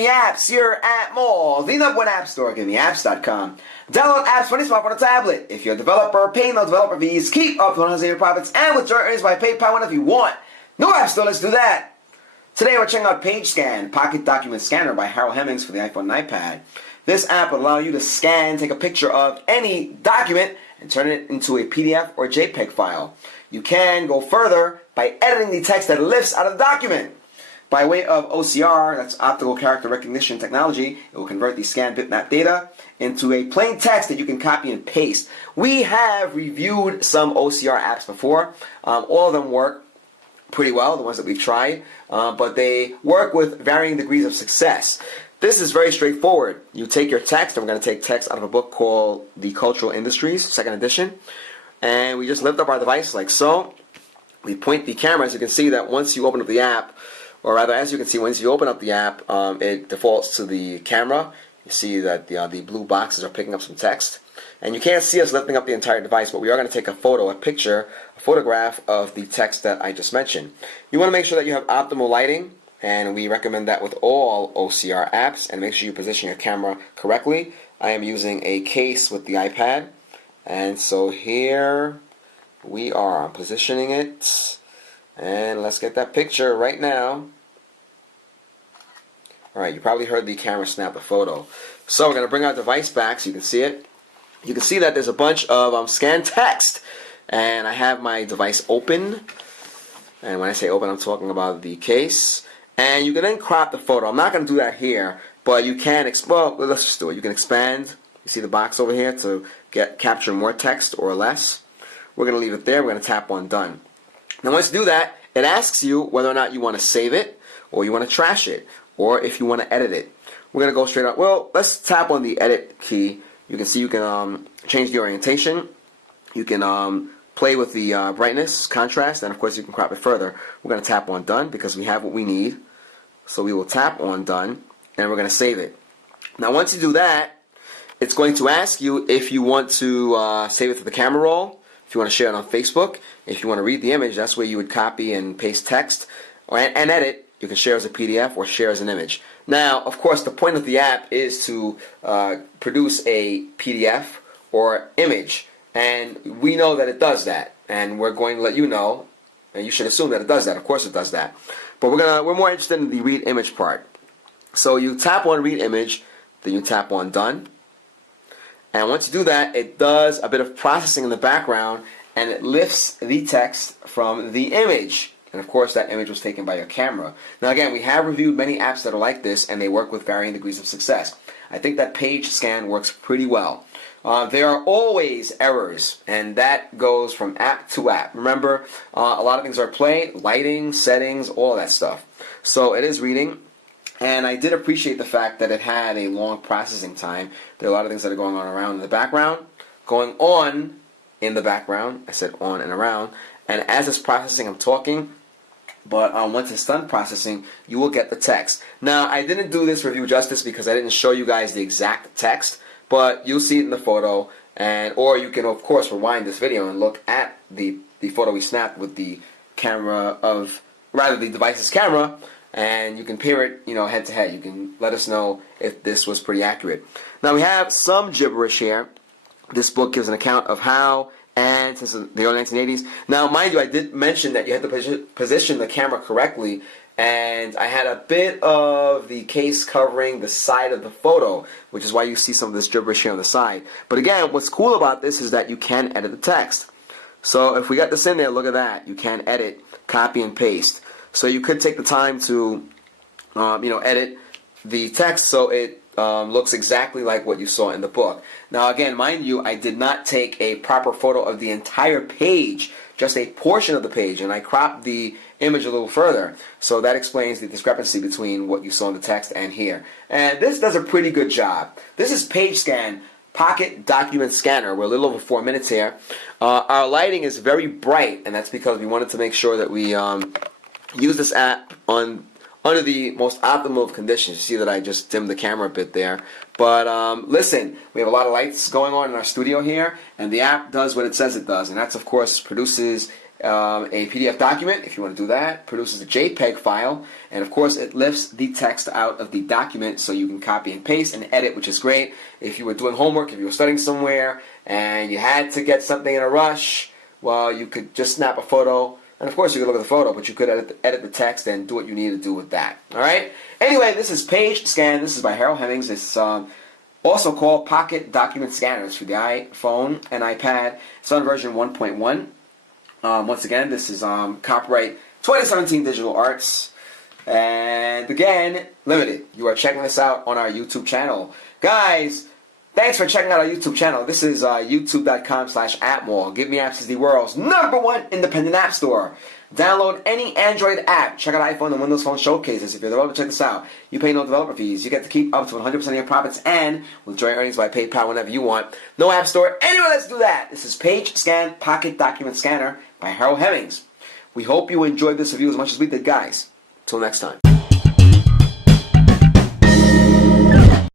GiveMeApps here at Mall, the #1 app store, GiveMeApps.com. Download apps for any smartphone or tablet. If you're a developer, pay no developer fees, keep up to 100% of your profits, and withdraw earnings by PayPal whenever you want. No app store, let's do that. Today we're checking out PageScan, Pocket Document Scanner by Harold Hemmings for the iPhone and iPad. This app will allow you to scan, take a picture of any document, and turn it into a PDF or JPEG file. You can go further by editing the text that lifts out of the document. By way of OCR, that's optical character recognition technology, it will convert the scanned bitmap data into a plain text that you can copy and paste. We have reviewed some OCR apps before. All of them work pretty well, the ones that we've tried, but they work with varying degrees of success. This is very straightforward. You take your text, and we're going to take text out of a book called The Cultural Industries, 2nd edition, and we just lift up our device like so. We point the camera, as you can see that once you open up the app, or rather, as you can see, once you open up the app, it defaults to the camera. You see that the blue boxes are picking up some text. And you can't see us lifting up the entire device, but we are going to take a photograph of the text that I just mentioned. You want to make sure that you have optimal lighting, and we recommend that with all OCR apps, and make sure you position your camera correctly. I am using a case with the iPad, and so here we are. I'm positioning it. And let's get that picture right now. Alright, you probably heard the camera snap the photo. So we're going to bring our device back so you can see it. You can see that there's a bunch of scanned text. And I have my device open. And when I say open, I'm talking about the case. And you can then crop the photo. I'm not going to do that here, but you can, well, let's just do it. You can expand. You see the box over here to capture more text or less. We're going to leave it there. We're going to tap on done. Now once you do that, it asks you whether or not you want to save it, or you want to trash it, or if you want to edit it. We're going to go straight up. Well, let's tap on the edit key. You can see you can change the orientation. You can play with the brightness, contrast, and of course you can crop it further. We're going to tap on done because we have what we need. So we will tap on done, and we're going to save it. Now once you do that, it's going to ask you if you want to save it to the camera roll. If you want to share it on Facebook, if you want to read the image, that's where you would copy and paste text and edit. You can share as a PDF or share as an image. Now, of course, the point of the app is to produce a PDF or image, and we know that it does that, and we're going to let you know, and you should assume that it does that. Of course, it does that, but we're more interested in the read image part. So you tap on read image, then you tap on done. And once you do that, it does a bit of processing in the background, and it lifts the text from the image. And of course, that image was taken by your camera. Now again, we have reviewed many apps that are like this, and they work with varying degrees of success. I think that PageScan works pretty well. There are always errors, and that goes from app to app. Remember, a lot of things are play, lighting, settings, all that stuff. So it is reading. And I did appreciate the fact that it had a long processing time. There are a lot of things that are going on around in the background. Going on in the background. I said on and around. And as it's processing, I'm talking. But once it's done processing, you will get the text. Now, I didn't do this review justice because I didn't show you guys the exact text. But you'll see it in the photo. Or you can, of course, rewind this video and look at the photo we snapped with the camera of, rather the device's camera. And you can pair it, head to head. You can let us know if this was pretty accurate. Now we have some gibberish here. This book gives an account of how, and since the early 1980s. Now, mind you, I did mention that you had to position the camera correctly, and I had a bit of the case covering the side of the photo, which is why you see some of this gibberish here on the side. But again, what's cool about this is that you can edit the text. So if we got this in there, look at that. You can edit, copy, and paste. So you could take the time to, edit the text so it looks exactly like what you saw in the book. Now, again, mind you, I did not take a proper photo of the entire page, just a portion of the page, and I cropped the image a little further. So that explains the discrepancy between what you saw in the text and here. And this does a pretty good job. This is PageScan, Pocket Document Scanner. We're a little over 4 minutes here. Our lighting is very bright, and that's because we wanted to make sure that we use this app under the most optimal of conditions. You see that I just dimmed the camera a bit there. But listen, we have a lot of lights going on in our studio here, and the app does what it says it does, and that's, of course, produces a PDF document, if you want to do that, produces a JPEG file, and of course it lifts the text out of the document so you can copy and paste and edit, which is great. If you were doing homework, if you were studying somewhere, and you had to get something in a rush, well, you could just snap a photo, and of course you could look at the photo, but you could edit the text and do what you need to do with that. Alright? Anyway, this is Page Scan. This is by Harold Hemmings. It's also called Pocket Document Scanners for the iPhone and iPad. It's on version 1.1. Once again, this is copyright 2017 Digital Arts. And again, limited. You are checking this out on our YouTube channel. Guys, thanks for checking out our YouTube channel. This is youtube.com/appmall. GiveMeApps is the world's #1 independent app store. Download any Android app. Check out iPhone and Windows Phone showcases. If you're a developer, check this out. You pay no developer fees. You get to keep up to 100% of your profits and withdraw your earnings by PayPal whenever you want. No app store. Anyway, let's do that. This is Page Scan Pocket Document Scanner by Harold Hemmings. We hope you enjoyed this review as much as we did, guys. Till next time.